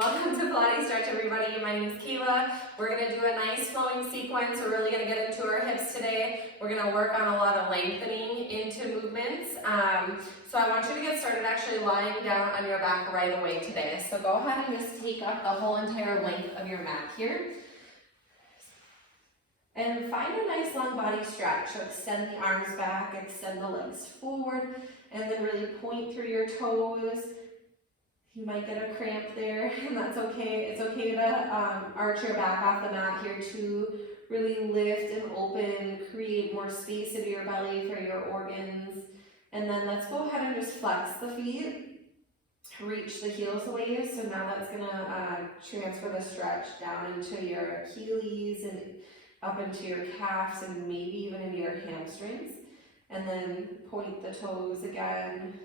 Welcome to Pilates Stretch, everybody. My name is Kayla. We're going to do a nice flowing sequence. We're really going to get into our hips today. We're going to work on a lot of lengthening into movements. So I want you to get started actually lying down on your back right away today. So go ahead and just take up the whole entire length of your mat here. And find a nice long body stretch. So extend the arms back, extend the legs forward, and then really point through your toes. You might get a cramp there, and that's okay. It's okay to arch your back off the mat here too. Really lift and open, create more space into your belly for your organs. And then let's go ahead and just flex the feet. Reach the heels away. So now that's gonna transfer the stretch down into your Achilles and up into your calves and maybe even into your hamstrings. And then point the toes again.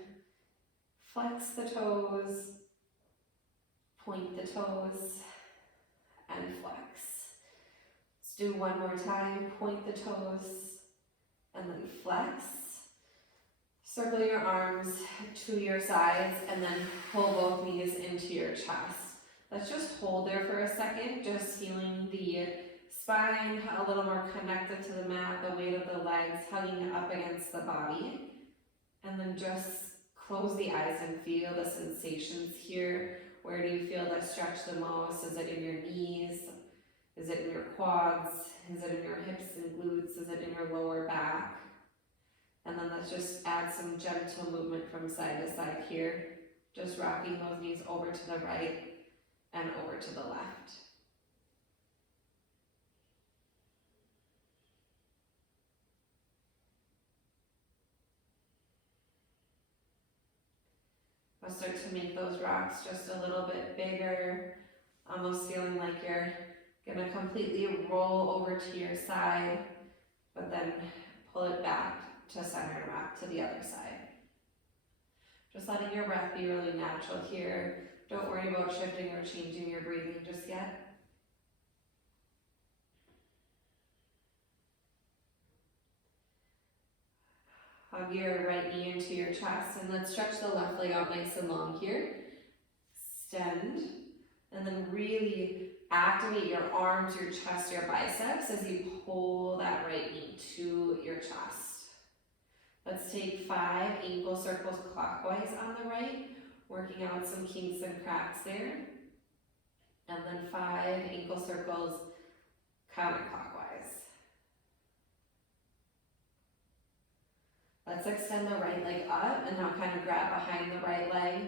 Flex the toes, point the toes, and flex. Let's do one more time. Point the toes, and then flex. Circle your arms to your sides, and then pull both knees into your chest. Let's just hold there for a second, just feeling the spine a little more connected to the mat, the weight of the legs hugging up against the body, and then just close the eyes and feel the sensations here. Where do you feel that stretch the most? Is it in your knees? Is it in your quads? Is it in your hips and glutes? Is it in your lower back? And then let's just add some gentle movement from side to side here. Just rocking those knees over to the right and over to the left. I'll start to make those rocks just a little bit bigger, almost feeling like you're gonna completely roll over to your side, but then pull it back to center and rock to the other side. Just letting your breath be really natural here. Don't worry about shifting or changing your breathing just yet. Hug your right knee into your chest, and let's stretch the left leg out nice and long here. Extend, and then really activate your arms, your chest, your biceps as you pull that right knee to your chest. Let's take 5 ankle circles clockwise on the right, working out some kinks and cracks there. And then 5 ankle circles counterclockwise. Let's extend the right leg up and now kind of grab behind the right leg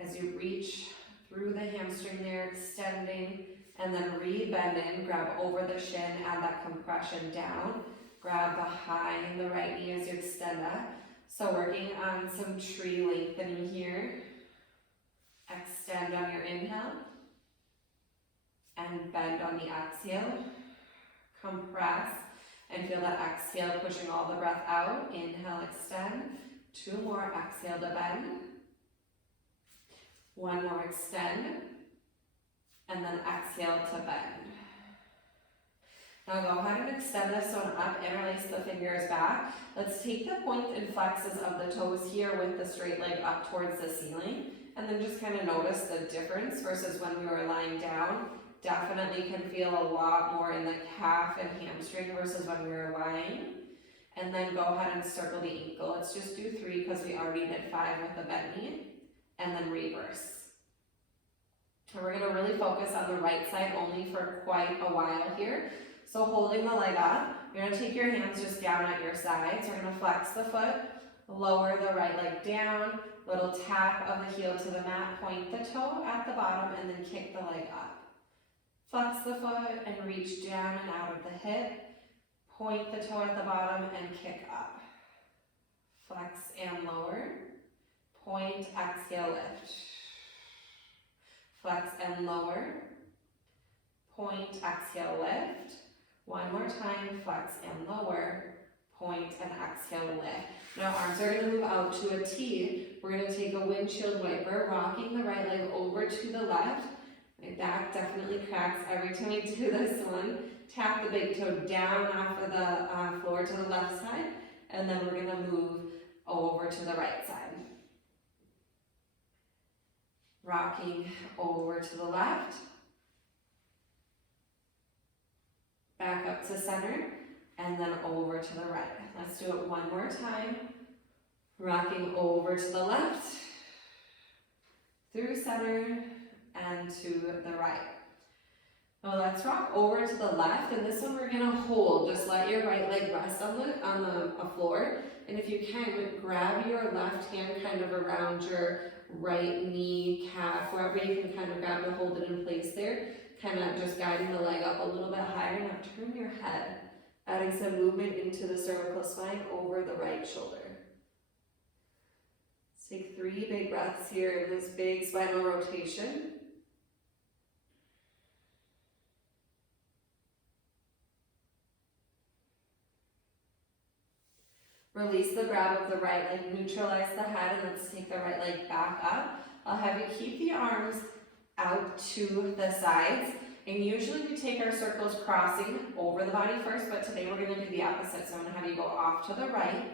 as you reach through the hamstring there, extending, and then re-bend in, grab over the shin, add that compression down, grab behind the right knee as you extend that. So working on some tree lengthening here. Extend on your inhale and bend on the exhale. Compress. And feel that exhale pushing all the breath out. Inhale, extend. 2 more, exhale to bend. 1 more, extend. And then exhale to bend. Now go ahead and extend this one up, interlace the fingers back. Let's take the point and flexes of the toes here with the straight leg up towards the ceiling. And then just kind of notice the difference versus when we were lying down. Definitely can feel a lot more in the calf and hamstring versus when we were lying. And then go ahead and circle the ankle. Let's just do 3 because we already did 5 with the bent knee. And then reverse. And we're going to really focus on the right side only for quite a while here. So holding the leg up, you're going to take your hands just down at your sides. You're going to flex the foot, lower the right leg down, little tap of the heel to the mat, point the toe at the bottom, and then kick the leg up. Flex the foot and reach down and out of the hip. Point the toe at the bottom and kick up. Flex and lower. Point, exhale, lift. Flex and lower. Point, exhale, lift. 1 more time, flex and lower. Point and exhale, lift. Now arms are going to move out to a T. We're going to take a windshield wiper, rocking the right leg over to the left. My back definitely cracks every time I do this one. Tap the big toe down off of the floor to the left side, and then we're going to move over to the right side. Rocking over to the left, back up to center, and then over to the right. Let's do it one more time. Rocking over to the left, through center, and to the right. Now let's rock over to the left, and this one we're gonna hold. Just let your right leg rest on the floor, and if you can, grab your left hand kind of around your right knee, calf, wherever you can kind of grab to hold it in place there. Kind of just guiding the leg up a little bit higher. Now turn your head, adding some movement into the cervical spine over the right shoulder. Let's take 3 big breaths here in this big spinal rotation. Release the grab of the right leg, neutralize the head, and let's take the right leg back up. I'll have you keep the arms out to the sides, and usually we take our circles crossing over the body first, but today we're going to do the opposite. So I'm going to have you go off to the right.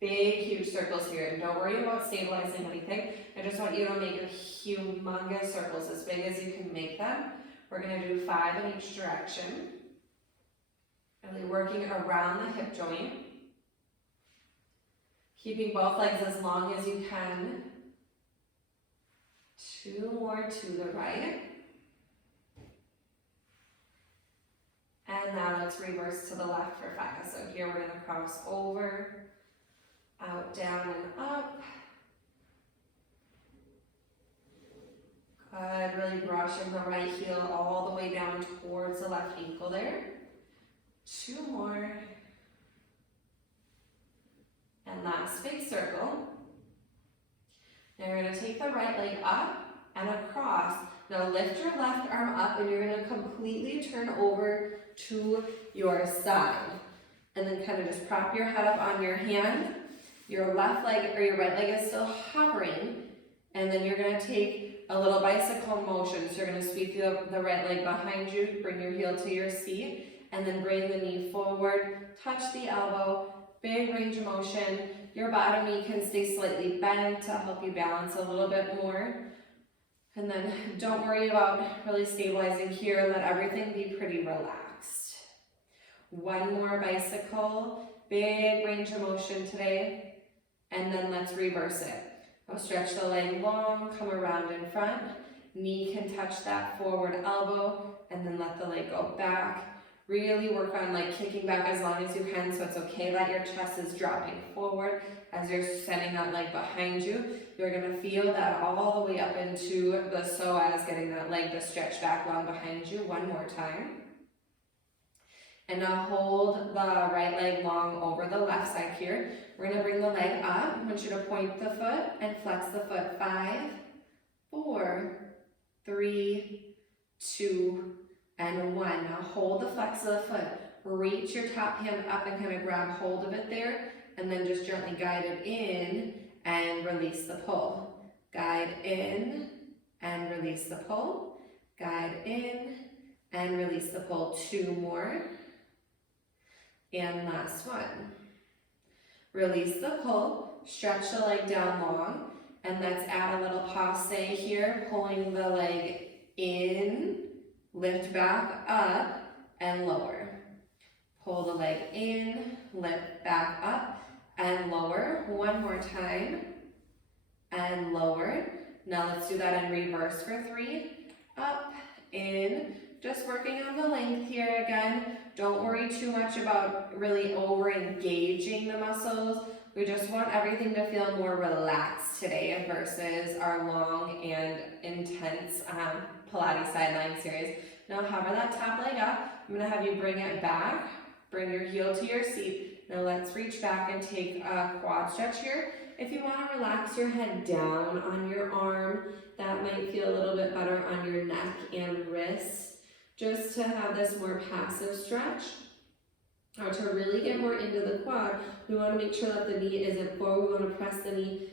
Big, huge circles here, and don't worry about stabilizing anything. I just want you to make humongous circles, as big as you can make them. We're going to do 5 in each direction. Really working around the hip joint. Keeping both legs as long as you can. 2 more to the right. And now let's reverse to the left for 5. So here we're going to cross over, out, down, and up. Good, really brushing the right heel all the way down towards the left ankle there. 2 more. And last big circle. Now you're going to take the right leg up and across. Now lift your left arm up, and you're going to completely turn over to your side. And then kind of just prop your head up on your hand. Your left leg or your right leg is still hovering. And then you're going to take a little bicycle motion. So you're going to sweep the right leg behind you, bring your heel to your seat, and then bring the knee forward, touch the elbow. Big range of motion. Your bottom knee can stay slightly bent to help you balance a little bit more. And then don't worry about really stabilizing here. Let everything be pretty relaxed. 1 more bicycle. Big range of motion today. And then let's reverse it. I'll stretch the leg long, come around in front. Knee can touch that forward elbow, and then let the leg go back. Really work on like kicking back as long as you can, so it's okay that your chest is dropping forward as you're sending that leg behind you. You're going to feel that all the way up into the psoas, getting that leg to stretch back long behind you. 1 more time. And now hold the right leg long over the left side here. We're going to bring the leg up. I want you to point the foot and flex the foot. 5, 4, 3, 2, and 1. Now hold the flex of the foot. Reach your top hand up and kind of grab hold of it there, and then just gently guide it in and release the pull. Guide in and release the pull. Guide in and release the pull. 2 more. And last one. Release the pull. Stretch the leg down long, and let's add a little passe here, pulling the leg in. Lift back up and lower. Pull the leg in, lift back up and lower. 1 more time and lower. Now let's do that in reverse for 3. Up, in. Just working on the length here again. Don't worry too much about really over engaging the muscles. We just want everything to feel more relaxed today versus our long and intense Pilates sideline series. Now hover that top leg up. I'm going to have you bring it back. Bring your heel to your seat. Now let's reach back and take a quad stretch here. If you want to relax your head down on your arm, that might feel a little bit better on your neck and wrist. Just to have this more passive stretch. Or to really get more into the quad, we want to make sure that the knee isn't forward. We want to press the knee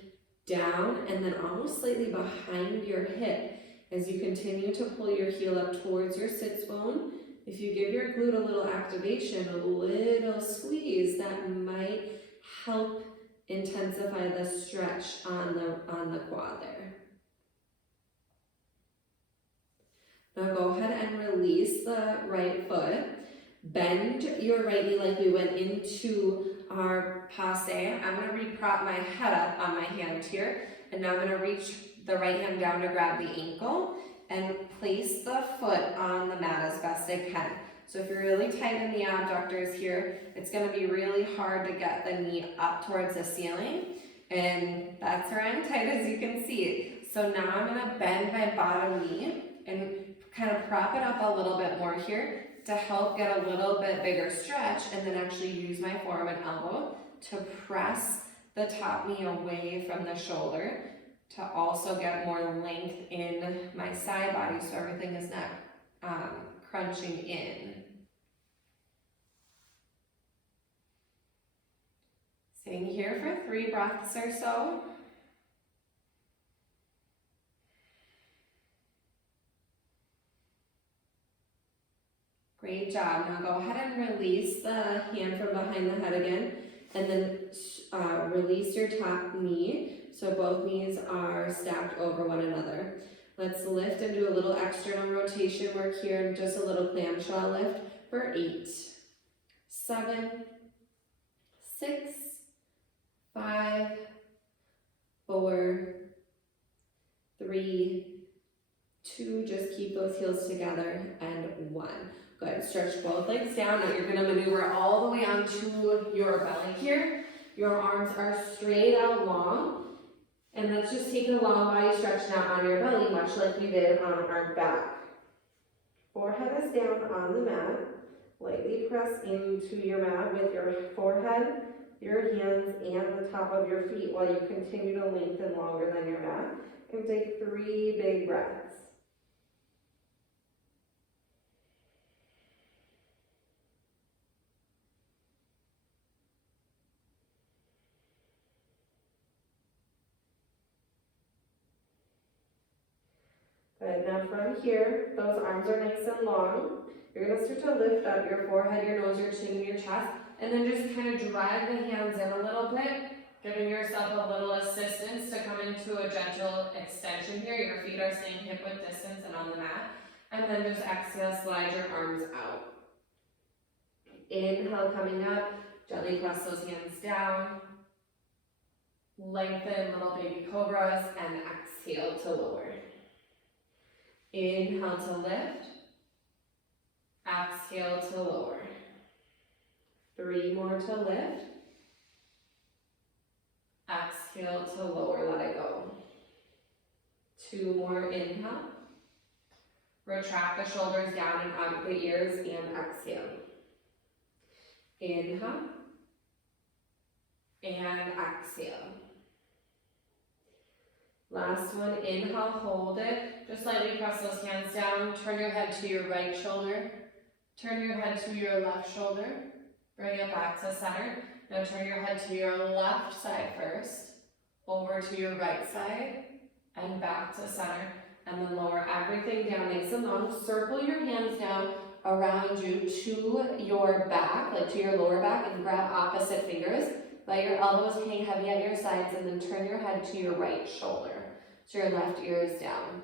down and then almost slightly behind your hip as you continue to pull your heel up towards your sits bone. If you give your glute a little activation, a little squeeze, that might help intensify the stretch on the quad there. Now go ahead and release the right foot. Bend your right knee like we went into our passe. I'm going to re-prop my head up on my hand here, and now I'm going to reach the right hand down to grab the ankle and place the foot on the mat as best I can. So if you're really tight in the abductors here, it's going to be really hard to get the knee up towards the ceiling, and that's where I'm tight, as you can see. So now I'm going to bend my bottom knee and kind of prop it up a little bit more here to help get a little bit bigger stretch, and then actually use my forearm and elbow to press the top knee away from the shoulder to also get more length in my side body so everything is not crunching in. Staying here for 3 breaths or so. Great job. Now go ahead and release the hand from behind the head again, and then release your top knee so both knees are stacked over one another. Let's lift and do a little external rotation work here, and just a little clamshell lift for 8, 7, 6, 5, 4, 3, 2, just keep those heels together, and 1. Good, stretch both legs down. Now you're gonna maneuver all the way onto your belly here. Your arms are straight out long, and let's just take a long body stretch now on your belly, much like we did on our back. Forehead is down on the mat. Lightly press into your mat with your forehead, your hands, and the top of your feet while you continue to lengthen longer than your mat. And take 3 big breaths. Good, now from here, those arms are nice and long. You're going to start to lift up your forehead, your nose, your chin, and your chest, and then just kind of drag the hands in a little bit, giving yourself a little assistance to come into a gentle extension here. Your feet are staying hip width distance and on the mat. And then just exhale, slide your arms out. Inhale, coming up, gently press those hands down. Lengthen little baby cobras, and exhale to lower. Inhale to lift. Exhale to lower. 3 more to lift. Exhale to lower, let it go. 2 more, inhale. Retract the shoulders down and up the ears, and exhale. Inhale. And exhale. Last one, inhale, hold it. Just lightly press those hands down. Turn your head to your right shoulder. Turn your head to your left shoulder. Bring it back to center. Now turn your head to your left side first, over to your right side, and back to center. And then lower everything down nice and long. Circle your hands down around you to your back, like to your lower back, and grab opposite fingers. Let your elbows hang heavy at your sides, and then turn your head to your right shoulder. So your left ear is down.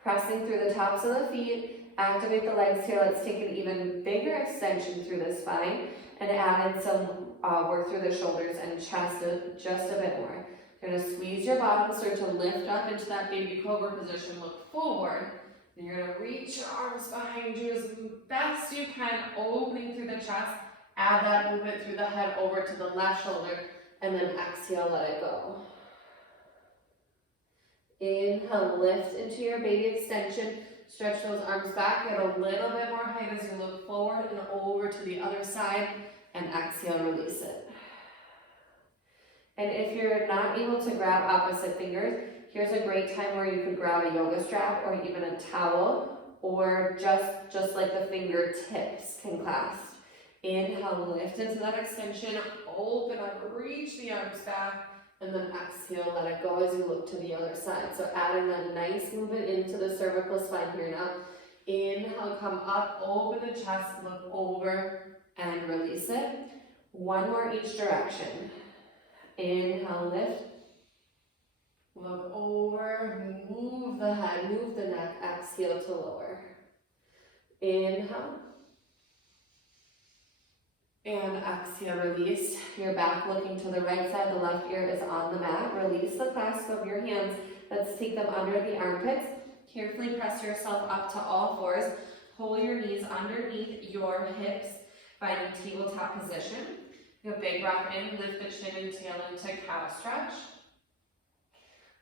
Pressing through the tops of the feet, activate the legs here. Let's take an even bigger extension through the spine, and add in some work through the shoulders and chest just a bit more. You're going to squeeze your bottom, start to lift up into that baby cobra position, look forward. And you're going to reach your arms behind you as best you can, opening through the chest. Add that movement through the head over to the left shoulder, and then exhale, let it go. Inhale, lift into your baby extension. Stretch those arms back, get a little bit more height as you look forward and over to the other side, and exhale, release it. And if you're not able to grab opposite fingers, here's a great time where you could grab a yoga strap or even a towel, or just like the fingertips can clasp. Inhale, lift into that extension, open up, reach the arms back, and then exhale, let it go as you look to the other side. So adding that nice movement into the cervical spine here now. Inhale, come up, open the chest, look over, and release it. 1 more each direction. Inhale, lift. Look over, move the head, move the neck, exhale. exhale to lower. Inhale. And exhale, release your back looking to the right side. The left ear is on the mat. Release the clasp of your hands. Let's take them under the armpits. Carefully press yourself up to all fours. Hold your knees underneath your hips, finding tabletop position. Take a big breath in, lift the chin and tail into cow stretch.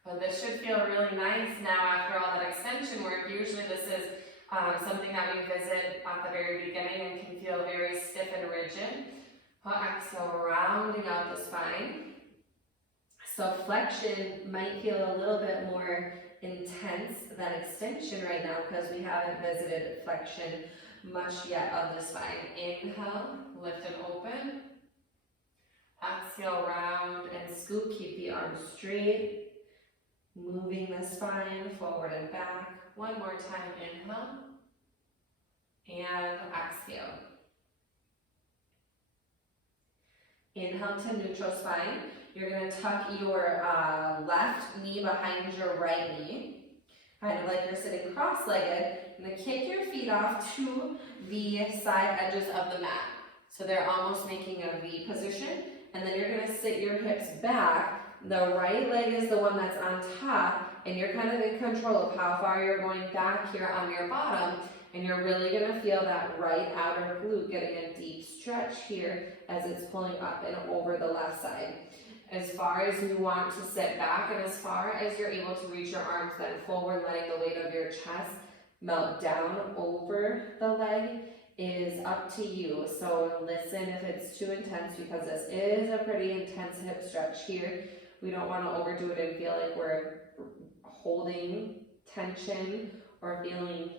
Well, this should feel really nice now after all that extension work. Usually this is something that we visit at the very beginning and can feel very stiff and rigid. Exhale, rounding out the spine. So flexion might feel a little bit more intense than extension right now because we haven't visited flexion much yet of the spine. Inhale, lift and open. Exhale, round and scoop. Keep the arms straight. Moving the spine forward and back. One more time, inhale. And exhale. Inhale to neutral spine. You're going to tuck your left knee behind your right knee, kind of like you're sitting cross-legged. You're going to kick your feet off to the side edges of the mat. So they're almost making a V position. And then you're going to sit your hips back. The right leg is the one that's on top, and you're kind of in control of how far you're going back here on your bottom. And you're really going to feel that right outer glute getting a deep stretch here as it's pulling up and over the left side. As far as you want to sit back and as far as you're able to reach your arms then forward, letting the weight of your chest melt down over the leg is up to you. So listen if it's too intense because this is a pretty intense hip stretch here. We don't want to overdo it and feel like we're holding tension or feeling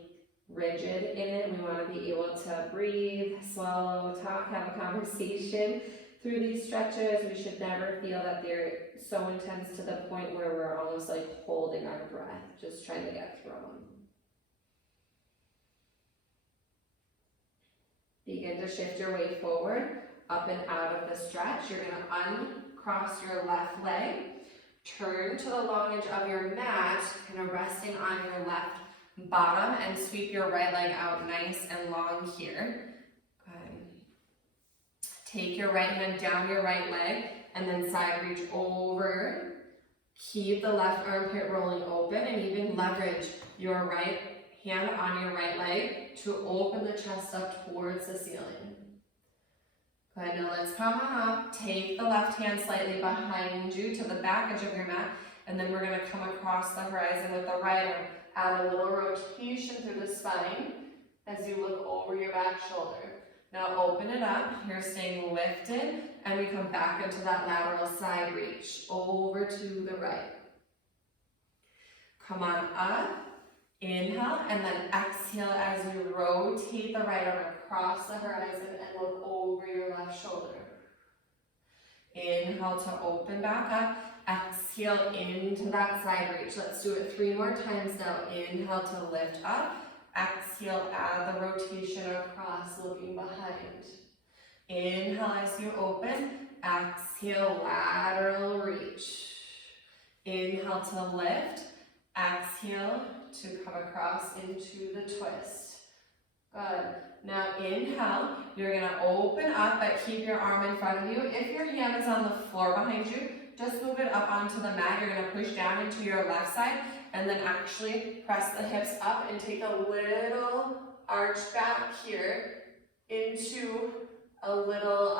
rigid in it. We want to be able to breathe, swallow, talk, have a conversation through these stretches. We should never feel that they're so intense to the point where we're almost like holding our breath, just trying to get through them. Begin to shift your weight forward, up and out of the stretch. You're going to uncross your left leg, turn to the long edge of your mat, kind of resting on your left bottom, and sweep your right leg out nice and long here. Good. Take your right hand down your right leg, and then side reach over. Keep the left armpit rolling open, and even leverage your right hand on your right leg to open the chest up towards the ceiling. Good, now let's come on up. Take the left hand slightly behind you to the back edge of your mat, and then we're going to come across the horizon with the right arm. Add a little rotation through the spine as you look over your back shoulder. Now open it up. You're staying lifted, and we come back into that lateral side reach over to the right. Come on up. Inhale, and then exhale as you rotate the right arm across the horizon and look over your left shoulder. Inhale to open back up. Exhale into that side reach. Let's do it 3 more times now. Inhale to lift up. Exhale, add the rotation across, looking behind. Inhale as you open. Exhale, lateral reach. Inhale to lift. Exhale to come across into the twist. Good. Now inhale, you're going to open up, but keep your arm in front of you. If your hand is on the floor behind you, just move it up onto the mat. You're going to push down into your left side, and then actually press the hips up and take a little arch back here into a little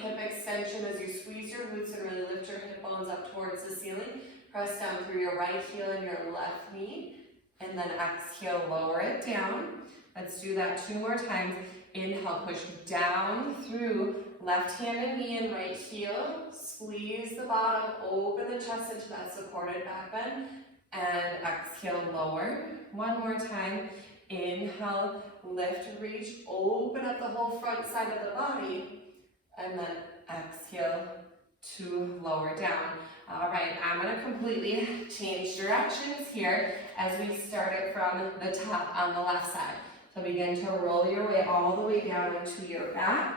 hip extension as you squeeze your glutes and really lift your hip bones up towards the ceiling. Press down through your right heel and your left knee, and then exhale, lower it down. Let's do that 2 more times. Inhale, push down through left hand and knee and right heel. Squeeze the bottom, open the chest into that supported back bend, and exhale, lower. 1 more time. Inhale, lift, reach, open up the whole front side of the body, and then exhale to lower down. All right, I'm going to completely change directions here as we start it from the top on the left side. So begin to roll your way all the way down into your back.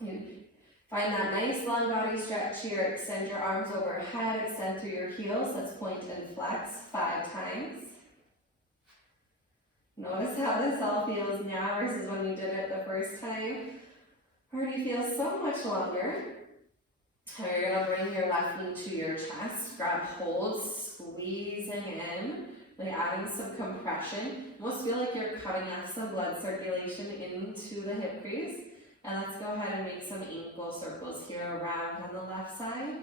And find that nice long body stretch here. Extend your arms overhead, extend through your heels. Let's point and flex 5 times. Notice how this all feels now versus when we did it the first time. Already feels so much longer. And you're gonna bring your left knee to your chest, grab hold, squeezing in, like adding some compression. Almost feel like you're cutting off some blood circulation into the hip crease. And let's go ahead and make some ankle circles here around on the left side.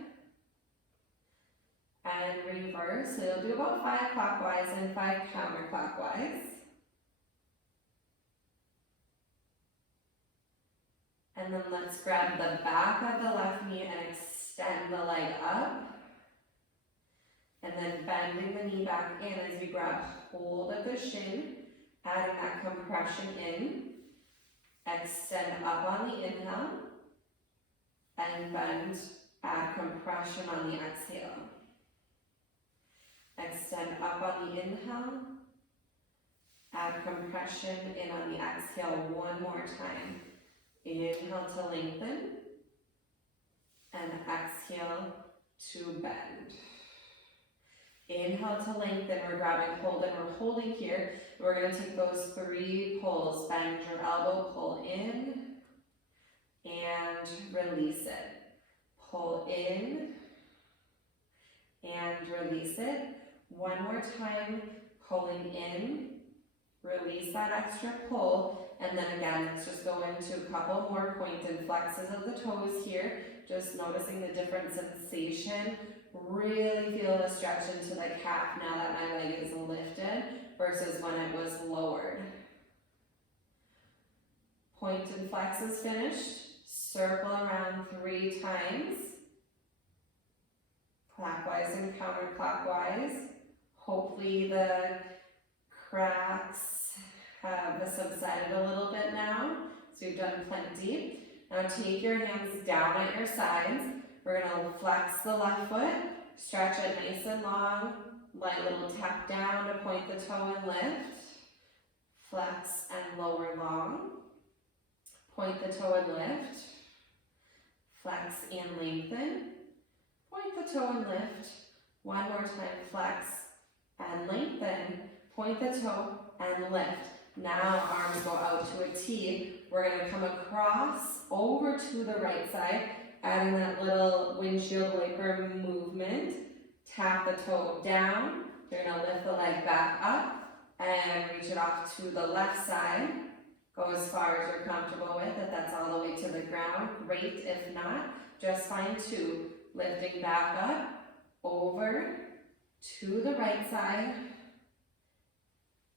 And reverse, so you'll do about 5 clockwise and 5 counterclockwise. And then let's grab the back of the left knee and extend the leg up. And then bending the knee back in as you grab hold of the shin, adding that compression in. Extend up on the inhale. And bend, add compression on the exhale. Extend up on the inhale. Add compression in on the exhale one more time. Inhale to lengthen, and exhale to bend. Inhale to lengthen, we're grabbing hold and we're holding here. We're going to take those 3 pulls. Bend your elbow, pull in, and release it. Pull in, and release it. One more time, pulling in, release that extra pull. And then again, let's just go into a couple more point and flexes of the toes here. Just noticing the different sensation. Really feel the stretch into the calf now that my leg is lifted versus when it was lowered. Point and flex is finished. Circle around 3 times. Clockwise and counterclockwise. Hopefully the cracks have subsided a little bit now, so you've done plenty. Now take your hands down at your sides. We're going to flex the left foot, stretch it nice and long, light little tap down to point the toe and lift. Flex and lower long. Point the toe and lift. Flex and lengthen. Point the toe and lift. One more time, flex and lengthen. Point the toe and lift. Now arms go out to a T. We're going to come across over to the right side, adding that little windshield wiper movement. Tap the toe down. You're going to lift the leg back up and reach it off to the left side. Go as far as you're comfortable with. If that's all the way to the ground, great. If not, just fine too. Lifting back up, over to the right side.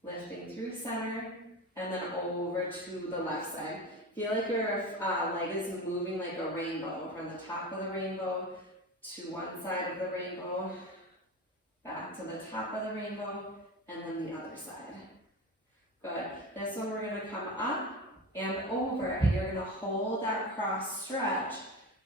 Lifting through center, and then over to the left side. Feel like your leg is moving like a rainbow, from the top of the rainbow to one side of the rainbow, back to the top of the rainbow, and then the other side. Good. This one we're going to come up and over, and you're going to hold that cross stretch.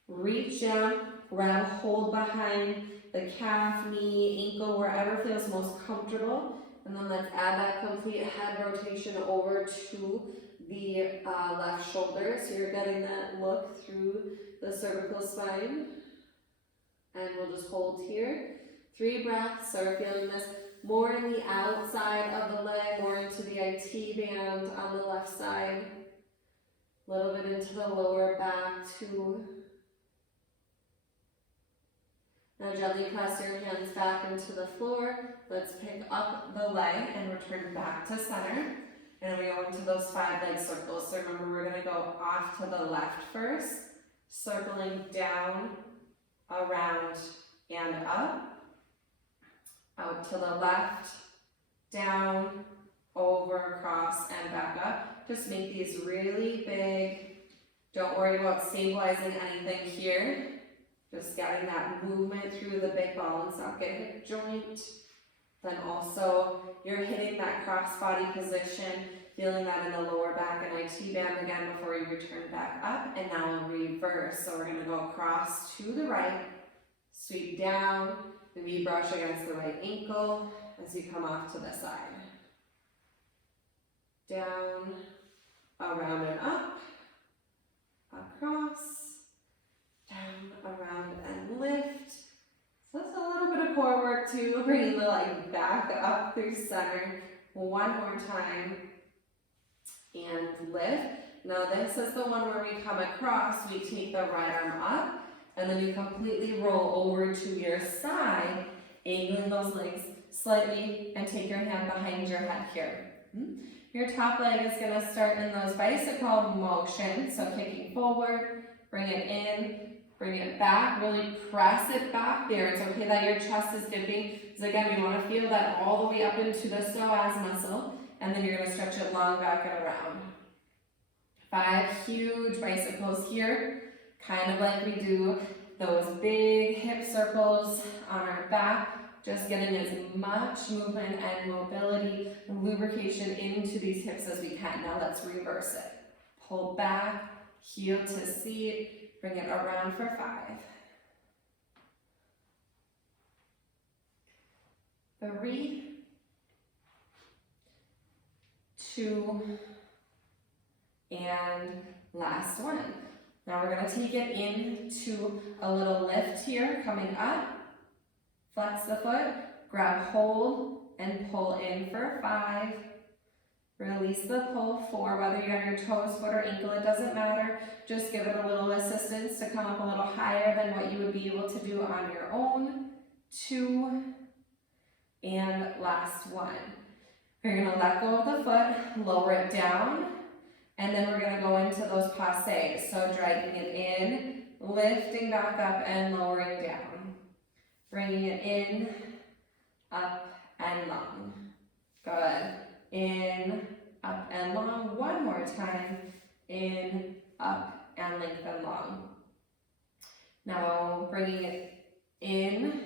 Reach down, grab hold behind the calf, knee, ankle, wherever feels most comfortable. And then let's add that complete head rotation over to the left shoulder. So you're getting that look through the cervical spine. And we'll just hold here. 3 breaths. So we're feeling this more in the outside of the leg, more into the IT band on the left side. A little bit into the lower back too. Now gently press your hands back into the floor. Let's pick up the leg and return back to center. And we go into those 5 leg circles. So remember, we're going to go off to the left first, circling down, around, and up. Out to the left, down, over, across, and back up. Just make these really big. Don't worry about stabilizing anything here. Just getting that movement through the big ball and socket hip joint. Then also, you're hitting that crossbody position, feeling that in the lower back and IT band again before you return back up. And now reverse. So we're going to go across to the right, sweep down, maybe brush against the right ankle as you come off to the side. Down, around and up, across, down, around, and lift. So that's a little bit of core work too, bringing the leg back up through center, one more time, and lift. Now this is the one where we come across, we take the right arm up, and then you completely roll over to your side, angling those legs slightly, and take your hand behind your head here. Your top leg is going to start in those bicycle motions, so kicking forward, bring it in, bring it back, really press it back there. It's okay that your chest is dipping, because again, we want to feel that all the way up into the psoas muscle, and then you're going to stretch it long back and around. 5 huge bicycles here, kind of like we do those big hip circles on our back, just getting as much movement and mobility and lubrication into these hips as we can. Now let's reverse it. Pull back, heel to seat, bring it around for 5. 3, 2, and last one. Now we're going to take it into a little lift here, coming up. Flex the foot, grab hold, and pull in for 5. Release the pull 4, whether you're on your toes, foot, or ankle, it doesn't matter. Just give it a little assistance to come up a little higher than what you would be able to do on your own. 2, and last one. You're going to let go of the foot, lower it down, and then we're going to go into those passes. So dragging it in, lifting back up, and lowering down. Bringing it in, up, and long. Good. In, up, and long. One more time. In, up, and lengthen long. Now bringing it in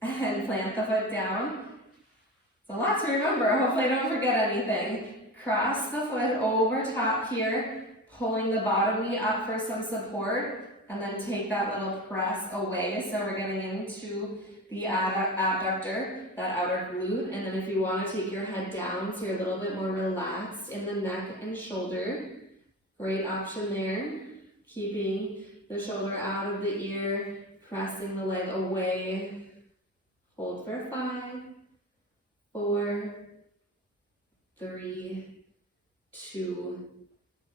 and plant the foot down. It's a lot to remember. Hopefully I don't forget anything. Cross the foot over top here, pulling the bottom knee up for some support. And then take that little press away. So we're getting into the abductor, that outer glute. And then if you want to take your head down so you're a little bit more relaxed in the neck and shoulder, great option there. Keeping the shoulder out of the ear, pressing the leg away. Hold for 5, 4, 3, 2,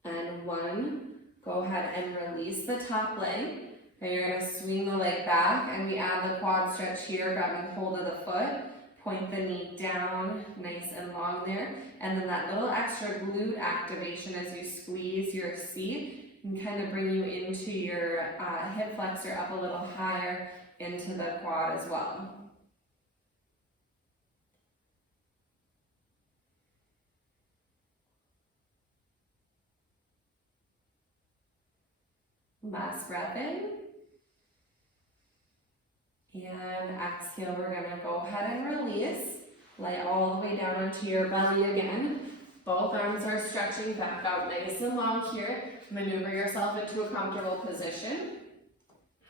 and 1. Go ahead and release the top leg, and you're going to swing the leg back, and we add the quad stretch here, grabbing hold of the foot, point the knee down, nice and long there, and then that little extra glute activation as you squeeze your seat can kind of bring you into your hip flexor up a little higher into the quad as well. Last breath in, and exhale. We're going to go ahead and release. Lay all the way down onto your belly again. Both arms are stretching back out nice and long here. Maneuver yourself into a comfortable position.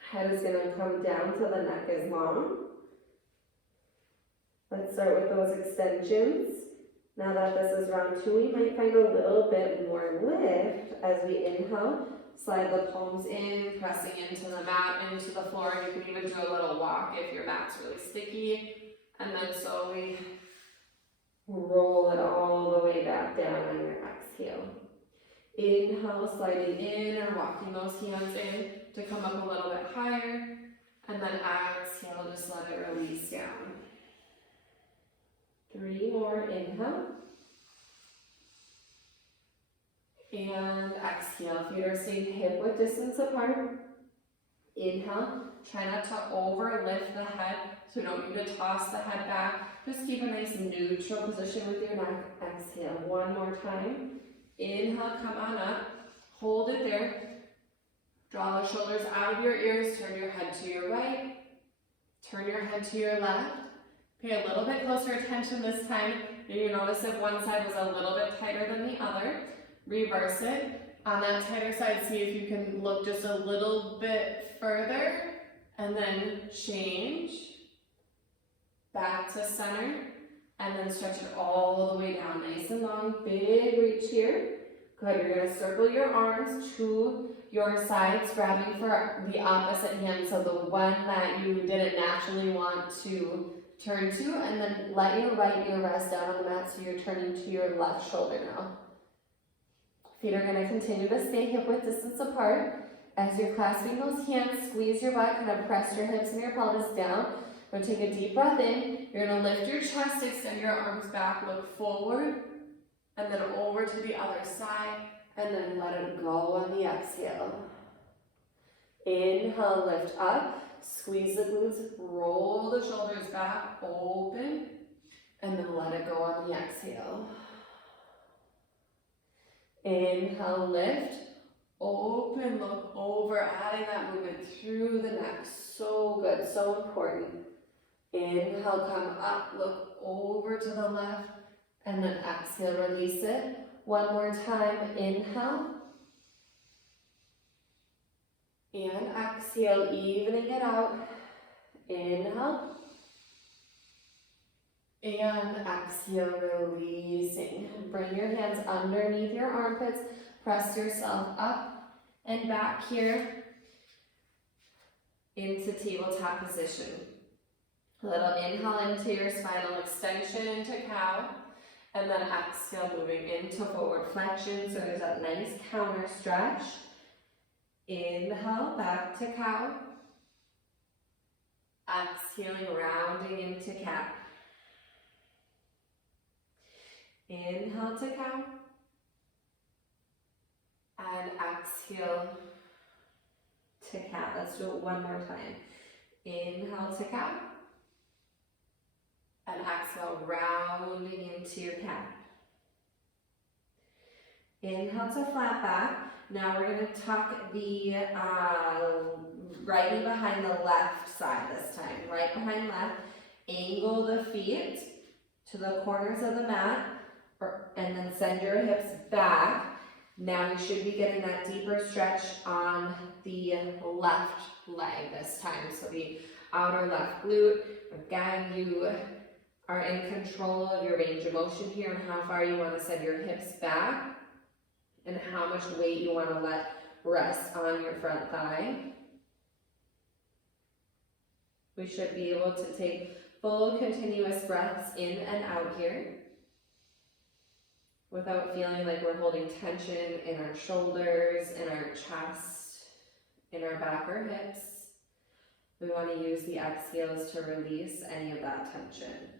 Head is going to come down so the neck is long. Let's start with those extensions. Now that this is round 2, we might find a little bit more lift as we inhale. Slide the palms in, pressing into the mat, into the floor. You can even do a little walk if your mat's really sticky. And then slowly roll it all the way back down on your exhale. Inhale, sliding in or walking those hands in to come up a little bit higher. And then exhale, just let it release down. 3 more, inhale. And exhale, feet are staying hip width distance apart. Inhale, try not to overlift the head, so we don't need to toss the head back. Just keep a nice neutral position with your neck. Exhale, one more time. Inhale, come on up, hold it there. Draw the shoulders out of your ears, turn your head to your right, turn your head to your left. Pay a little bit closer attention this time. Maybe notice if one side was a little bit tighter than the other. Reverse it. On that tighter side, see if you can look just a little bit further, and then change back to center, and then stretch it all the way down, nice and long, big reach here. Good, you're going to circle your arms to your sides, grabbing for the opposite hand, so the one that you didn't naturally want to turn to, and then let your right ear rest down on the mat so you're turning to your left shoulder now. Feet are going to continue to stay hip width distance apart. As you're clasping those hands, squeeze your butt, kind of press your hips and your pelvis down. We're going to take a deep breath in. You're going to lift your chest, extend your arms back, look forward, and then over to the other side, and then let it go on the exhale. Inhale, lift up, squeeze the glutes, roll the shoulders back, open, and then let it go on the exhale. Inhale, lift, open, look over, adding that movement through the neck. So good, so important. Inhale, come up, look over to the left, and then exhale, release it. One more time, inhale. And exhale, evening it out. Inhale. And exhale, releasing. Bring your hands underneath your armpits. Press yourself up and back here into tabletop position. A little inhale into your spinal extension into cow. And then exhale, moving into forward flexion. So there's that nice counter stretch. Inhale, back to cow. Exhaling, rounding into cat. Inhale to cow. And exhale to cat. Let's do it one more time. Inhale to cow. And exhale, rounding into your cat. Inhale to flat back. Now we're going to tuck the right knee behind the left side this time. Right behind left. Angle the feet to the corners of the mat. And then send your hips back. Now you should be getting that deeper stretch on the left leg this time. So the outer left glute. Again, you are in control of your range of motion here and how far you want to send your hips back and how much weight you want to let rest on your front thigh. We should be able to take full continuous breaths in and out here without feeling like we're holding tension in our shoulders, in our chest, in our back or hips. We want to use the exhales to release any of that tension.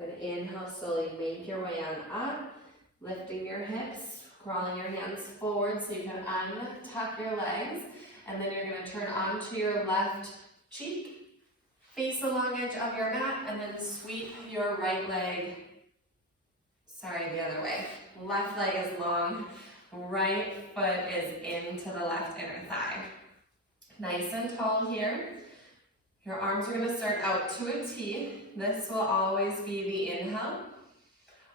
Good, inhale, slowly make your way on up, lifting your hips, crawling your hands forward so you can untuck your legs, and then you're going to turn onto your left cheek, face the long edge of your mat, and then sweep your right leg, the other way. Left leg is long, right foot is into the left inner thigh. Nice and tall here. Your arms are going to start out to a T. This will always be the inhale.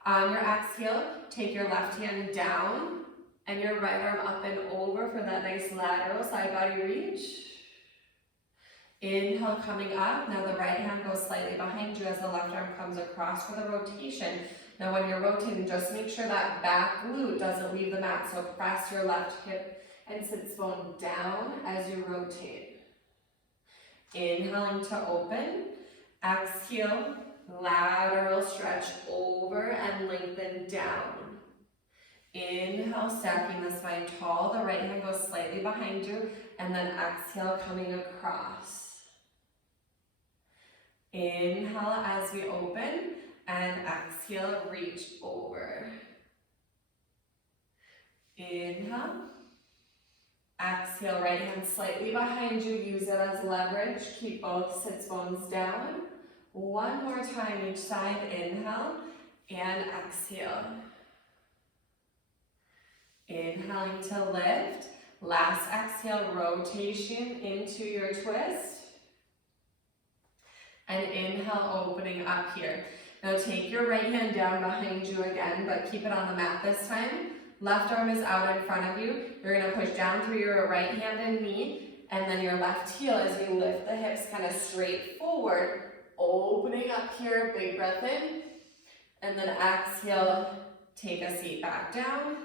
On your exhale, take your left hand down and your right arm up and over for that nice lateral side body reach. Inhale, coming up. Now the right hand goes slightly behind you as the left arm comes across for the rotation. Now when you're rotating, just make sure that back glute doesn't leave the mat. So press your left hip and sit bone down as you rotate. Inhaling to open, exhale, lateral stretch over and lengthen down. Inhale, stacking the spine tall, the right hand goes slightly behind you, and then exhale, coming across. Inhale as we open, and exhale, reach over. Inhale. Exhale, right hand slightly behind you, use it as leverage. Keep both sits bones down. One more time each side, inhale and exhale. Inhaling to lift. Last exhale, rotation into your twist. And inhale, opening up here. Now take your right hand down behind you again, but keep it on the mat this time. Left arm is out in front of you. You're going to push down through your right hand and knee, And then your left heel as you lift the hips kind of straight forward, opening up here, big breath in. And then exhale, take a seat back down.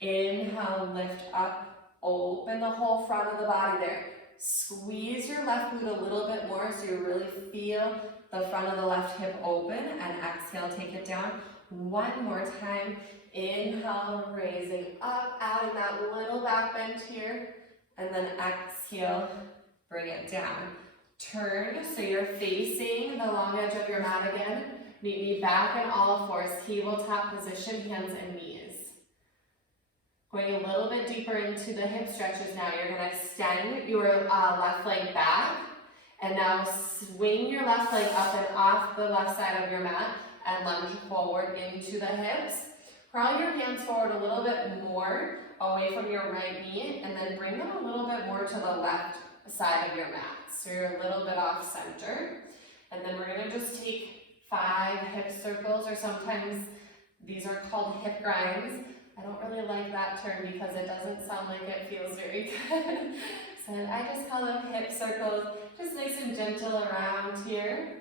Inhale, lift up, open the whole front of the body there. Squeeze your left glute a little bit more so you really feel the front of the left hip open, and exhale, take it down. One more time. Inhale, raising up, adding that little back bend here, and then exhale, bring it down. Turn so you're facing the long edge of your mat again. Meet me back in all fours, tabletop position, hands and knees. Going a little bit deeper into the hip stretches now. You're going to extend your left leg back, and now swing your left leg up and off the left side of your mat and lunge forward into the hips. Curl your hands forward a little bit more away from your right knee, and then bring them a little bit more to the left side of your mat. So you're a little bit off center. And then we're going to just take 5 hip circles, or sometimes these are called hip grinds. I don't really like that term because it doesn't sound like it feels very good. So I just call them hip circles, just nice and gentle around here.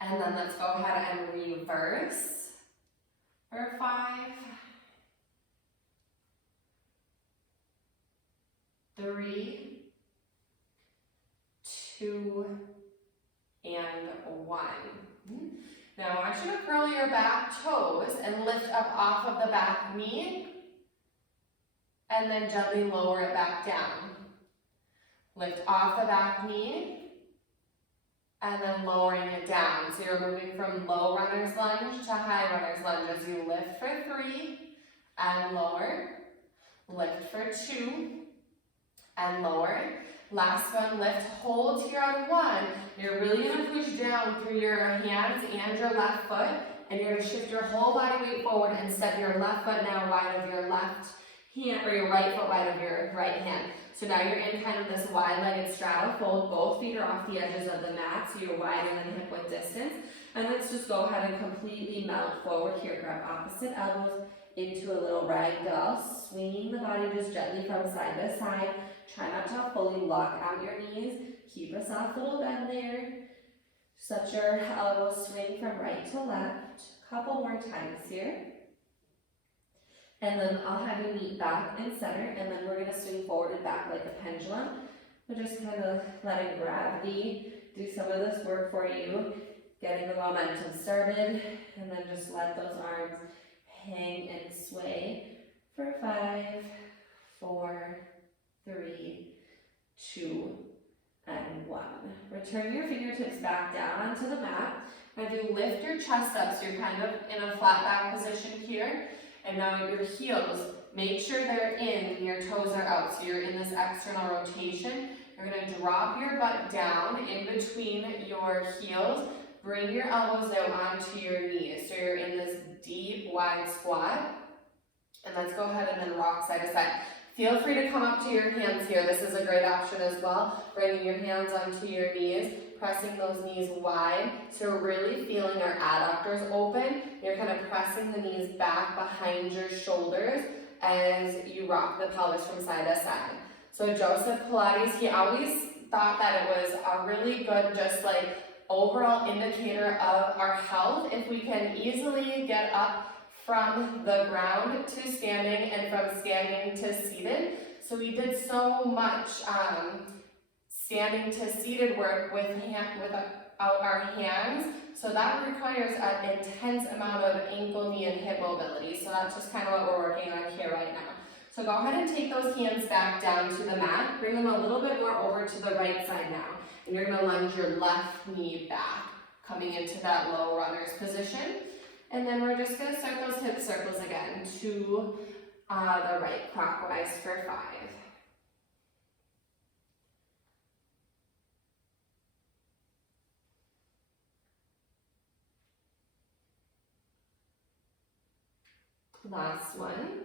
And then let's go ahead and reverse for 5, 3, 2, and 1. Now I want you to curl your back toes and lift up off of the back knee, and then gently lower it back down. Lift off the back knee, and then lowering it down. So you're moving from low runner's lunge to high runner's lunge as you lift for 3 and lower. Lift for 2 and lower. Last one, lift, hold here on 1. You're really going to push down through your hands and your left foot, and you're going to shift your whole body weight forward and step your left foot now wide of your left hand, or your right foot wide of your right hand. So now you're in kind of this wide-legged straddle fold. Both feet are off the edges of the mat, so you're widening the hip width distance. And let's just go ahead and completely melt forward here. Grab opposite elbows into a little ragdoll, swinging the body just gently from side to side. Try not to fully lock out your knees. Keep a soft little bend there. Just let your elbows swing from right to left. Couple more times here. And then I'll have you meet back in center, and then we're going to swing forward and back like a pendulum. We're just kind of letting gravity do some of this work for you, getting the momentum started, and then just let those arms hang and sway for 5, 4, 3, 2, and 1. Return your fingertips back down onto the mat. Now do lift your chest up so you're kind of in a flat back position here. And now your heels, make sure they're in and your toes are out. So you're in this external rotation. You're going to drop your butt down in between your heels. Bring your elbows out onto your knees. So you're in this deep, wide squat. And let's go ahead and then rock side to side. Feel free to come up to your hands here. This is a great option as well. Bringing your hands onto your knees, pressing those knees wide. So we're really feeling our adductors open. You're kind of pressing the knees back behind your shoulders as you rock the pelvis from side to side. So Joseph Pilates, he always thought that it was a really good, just like overall indicator of our health if we can easily get up from the ground to standing and from standing to seated. So we did so much standing to seated work without our hands. So that requires an intense amount of ankle, knee, and hip mobility. So that's just kind of what we're working on here right now. So go ahead and take those hands back down to the mat. Bring them a little bit more over to the right side now. And you're going to lunge your left knee back, coming into that low runner's position. And then we're just going to start those hip circles again to the right, clockwise for 5. Last one.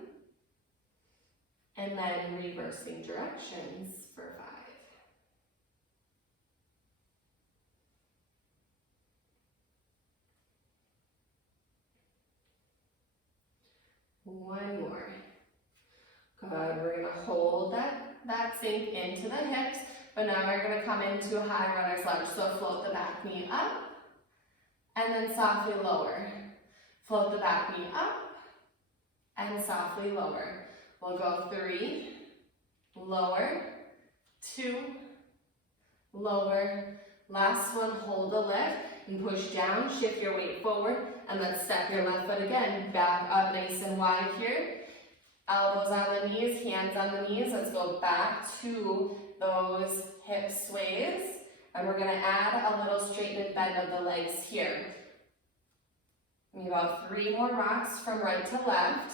And then reversing directions for 5. One more. Good. We're going to hold that sink into the hips, but now we're going to come into a high runner's lunge. So float the back knee up, and then softly lower. Float the back knee up, and softly lower. We'll go 3, lower, 2, lower. Last one, hold the lift and push down, shift your weight forward, and then step your left foot again, back up nice and wide here. Elbows on the knees, hands on the knees. Let's go back to those hip sways. And we're gonna add a little straightened bend of the legs here. We have about 3 more rocks from right to left.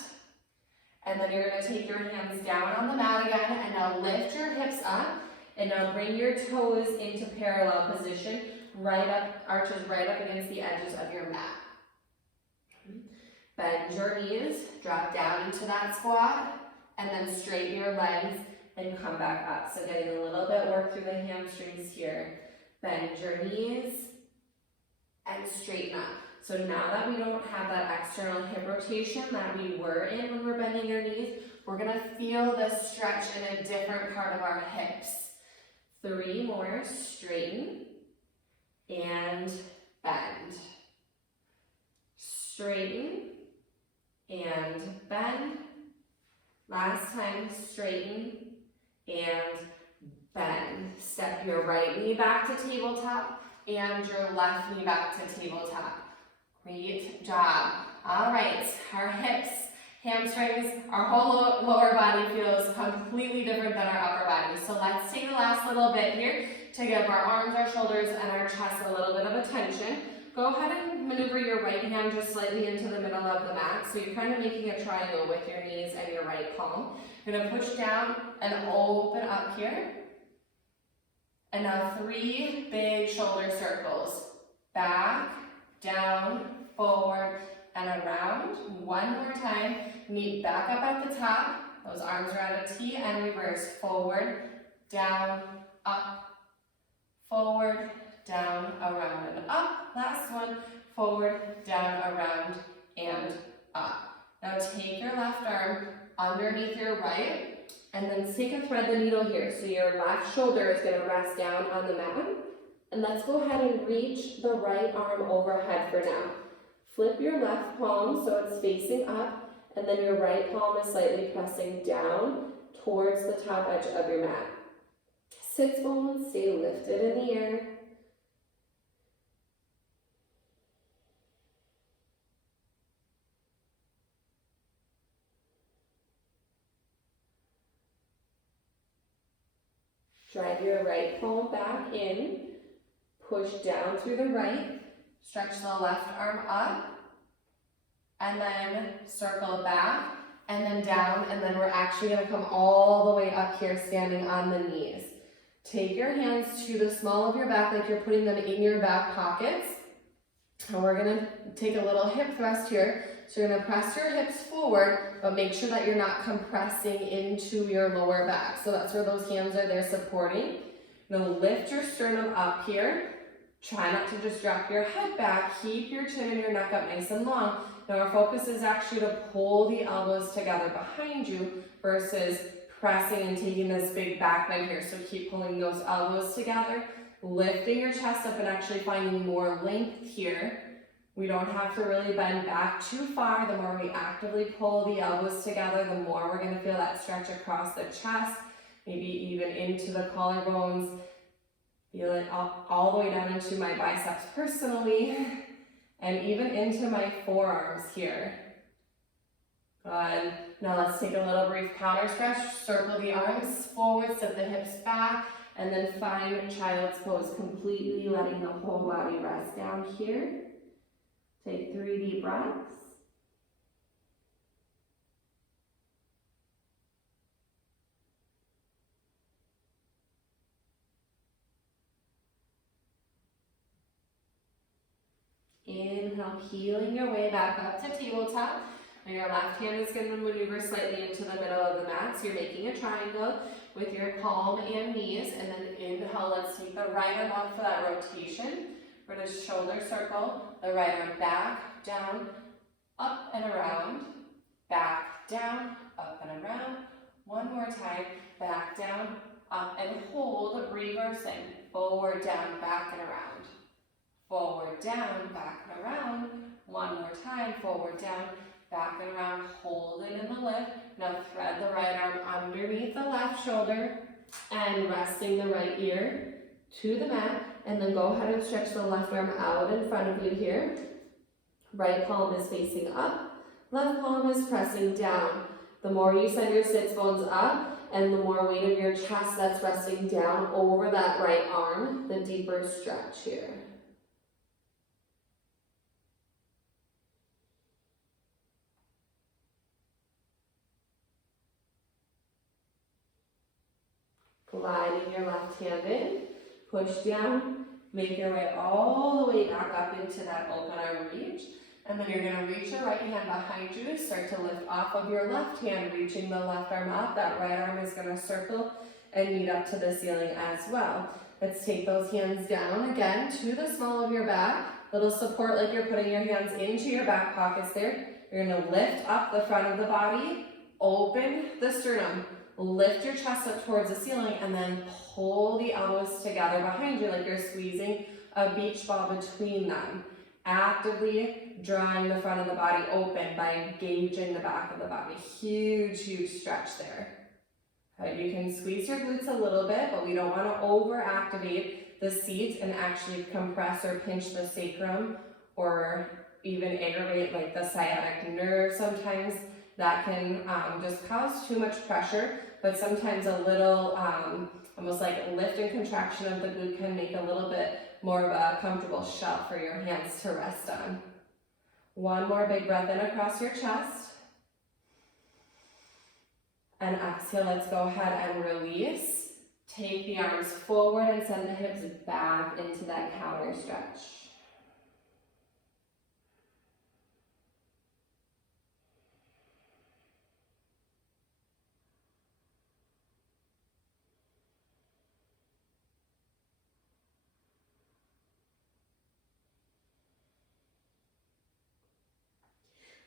And then you're gonna take your hands down on the mat again, and now lift your hips up, and now bring your toes into parallel position, right up, arches right up against the edges of your mat. Bend your knees, drop down into that squat, and then straighten your legs and come back up. So getting a little bit work through the hamstrings here. Bend your knees and straighten up. So now that we don't have that external hip rotation that we were in when we're bending our knees, we're gonna feel this stretch in a different part of our hips. 3 more, straighten and bend. Straighten and bend. Last time, straighten and bend. Step your right knee back to tabletop and your left knee back to tabletop. Great job. All right, our hips, hamstrings, our whole lower body feels completely different than our upper body. So let's take the last little bit here to give our arms, our shoulders, and our chest a little bit of attention. Go ahead and maneuver your right hand just slightly into the middle of the mat. So you're kind of making a triangle with your knees and your right palm. You're gonna push down and open up here. And now 3 big shoulder circles. Back, down, forward, and around. One more time. Knee back up at the top. Those arms are at a T, and reverse. Forward, down, up, forward, down, around, and up. Last one. Forward, down, around, and up. Now take your left arm underneath your right, and then take and thread the needle here. So your left shoulder is going to rest down on the mat. And let's go ahead and reach the right arm overhead for now. Flip your left palm so it's facing up, and then your right palm is slightly pressing down towards the top edge of your mat. Sits bones stay lifted in the air. Drive your right palm back in, push down through the right, stretch the left arm up, and then circle back, and then down, and then we're actually gonna come all the way up here, standing on the knees. Take your hands to the small of your back like you're putting them in your back pockets, and we're gonna take a little hip thrust here. So you're gonna press your hips forward, but make sure that you're not compressing into your lower back. So that's where those hands are there supporting. You're gonna lift your sternum up here. Try not to just drop your head back. Keep your chin and your neck up nice and long. Now our focus is actually to pull the elbows together behind you versus pressing and taking this big back bend here. So keep pulling those elbows together, lifting your chest up and actually finding more length here. We don't have to really bend back too far. The more we actively pull the elbows together, the more we're gonna feel that stretch across the chest, maybe even into the collarbones. Feel it all the way down into my biceps personally, and even into my forearms here. Good. Now let's take a little brief counter stretch. Circle the arms forward, set the hips back, and then find child's pose, completely letting the whole body rest down here. Take 3 deep breaths. Inhale, peeling your way back up to tabletop. And your left hand is going to maneuver slightly into the middle of the mat. So you're making a triangle with your palm and knees. And then inhale, let's take the right arm up for that rotation. We're going to shoulder circle, the right arm back, down, up and around, back, down, up and around. One more time, back, down, up and hold, reversing, forward, down, back and around. Forward, down, back and around. One more time, forward, down, back and around, holding in the lift. Now thread the right arm underneath the left shoulder and resting the right ear to the mat. And then go ahead and stretch the left arm out in front of you here. Right palm is facing up, left palm is pressing down. The more you send your sits bones up and the more weight of your chest that's resting down over that right arm, the deeper stretch here. Gliding your left hand in, push down, make your way all the way back up into that open arm reach. And then you're going to reach your right hand behind you, start to lift off of your left hand, reaching the left arm up. That right arm is going to circle and meet up to the ceiling as well. Let's take those hands down again to the small of your back. Little support like you're putting your hands into your back pockets there. You're going to lift up the front of the body, open the sternum, lift your chest up towards the ceiling, and then pull the elbows together behind you like you're squeezing a beach ball between them. Actively drawing the front of the body open by engaging the back of the body. Huge, huge stretch there. Okay, you can squeeze your glutes a little bit, but we don't want to over-activate the seat and actually compress or pinch the sacrum or even aggravate like the sciatic nerve sometimes. That can just cause too much pressure, but sometimes a little almost like lift and contraction of the glute can make a little bit more of a comfortable shelf for your hands to rest on. One more big breath in across your chest. And exhale, let's go ahead and release. Take the arms forward and send the hips back into that counter stretch.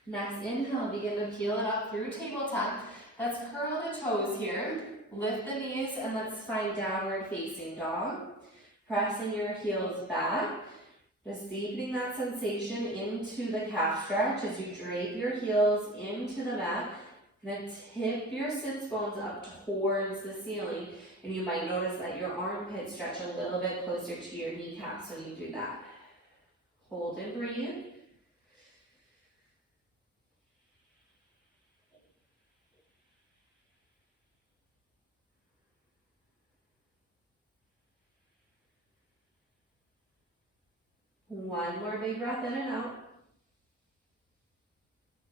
Next inhale, begin to peel it up through tabletop. Let's curl the toes here. Lift the knees and let's find downward facing dog. Pressing your heels back. Just deepening that sensation into the calf stretch as you drape your heels into the mat. Then tip your sits bones up towards the ceiling. And you might notice that your armpits stretch a little bit closer to your kneecaps when you do that. Hold and breathe. One more big breath in and out.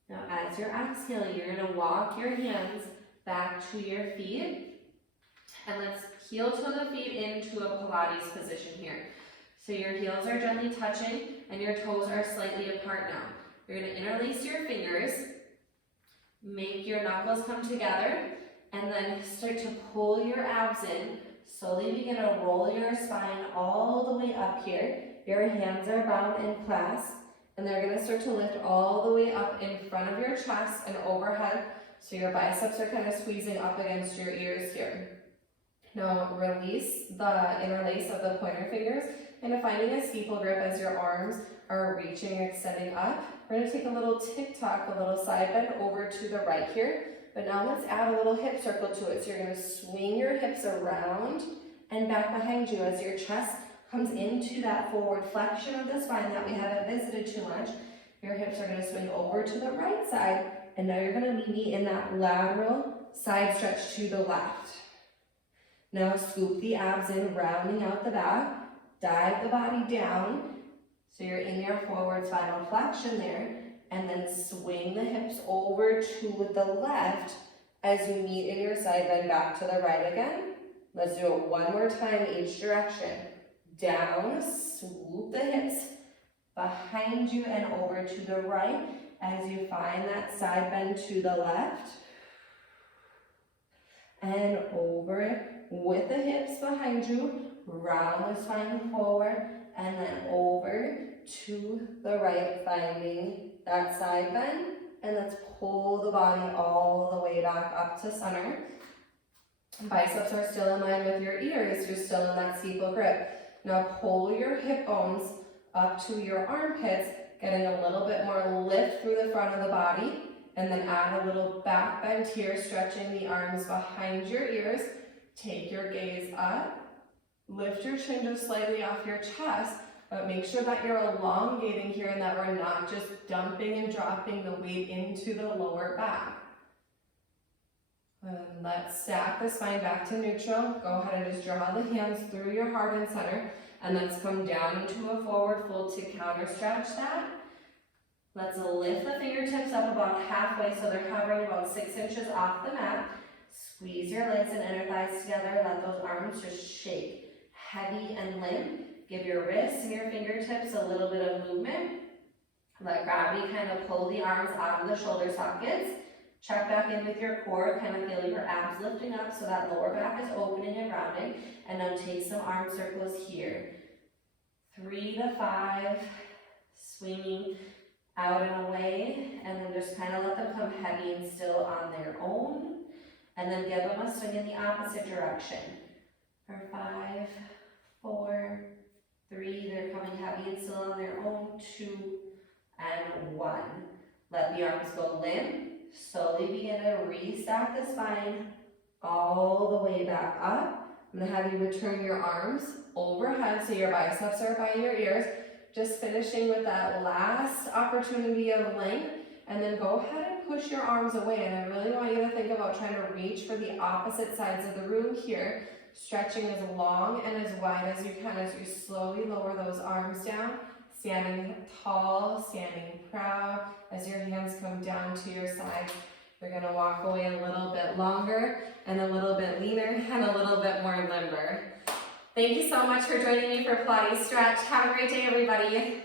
Now as you're exhaling, you're going to walk your hands back to your feet. And let's heel toe the feet into a Pilates position here. So your heels are gently touching and your toes are slightly apart now. You're going to interlace your fingers, make your knuckles come together, and then start to pull your abs in. Slowly begin to roll your spine all the way up here. Your hands are bound in clasp, and they're going to start to lift all the way up in front of your chest and overhead, so your biceps are kind of squeezing up against your ears here. Now release the interlace of the pointer fingers into finding a steeple grip as your arms are reaching, extending up. We're going to take a little tick-tock, a little side bend over to the right here, but now let's add a little hip circle to it. So you're going to swing your hips around and back behind you as your chest comes into that forward flexion of the spine that we haven't visited too much. Your hips are going to swing over to the right side, and now you're going to be in that lateral side stretch to the left. Now scoop the abs in, rounding out the back, dive the body down, so you're in your forward spinal flexion there, and then swing the hips over to the left as you meet in your side bend back to the right again. Let's do it one more time each direction. Down, swoop the hips behind you and over to the right as you find that side bend to the left. And over with the hips behind you, round the spine forward, and then over to the right, finding that side bend. And let's pull the body all the way back up to center. Biceps are still in line with your ears. You're still in that steeple grip. Now pull your hip bones up to your armpits, getting a little bit more lift through the front of the body, and then add a little back bend here, stretching the arms behind your ears. Take your gaze up, lift your chin just slightly off your chest, but make sure that you're elongating here and that we're not just dumping and dropping the weight into the lower back. And let's stack the spine back to neutral. Go ahead and just draw the hands through your heart and center, and let's come down into a forward fold to counter stretch that. Let's lift the fingertips up about halfway so they're hovering about 6 inches off the mat. Squeeze your legs and inner thighs together. Let those arms just shake, heavy and limp. Give your wrists and your fingertips a little bit of movement. Let gravity kind of pull the arms out of the shoulder sockets. Check back in with your core, kind of feel your abs lifting up so that lower back is opening and rounding. And now take some arm circles here. 3 to 5, swinging out and away, and then just kind of let them come heavy and still on their own. And then give them a swing in the opposite direction. For 5, 4, 3, they're coming heavy and still on their own. 2, and 1. Let the arms go limp. Slowly begin to restack the spine all the way back up. I'm going to have you return your arms overhead so your biceps are by your ears. Just finishing with that last opportunity of length, and then go ahead and push your arms away. And I really want you to think about trying to reach for the opposite sides of the room here, stretching as long and as wide as you can as you slowly lower those arms down. Standing tall, standing proud. As your hands come down to your sides, you're going to walk away a little bit longer and a little bit leaner and a little bit more limber. Thank you so much for joining me for Pilates Stretch. Have a great day, everybody.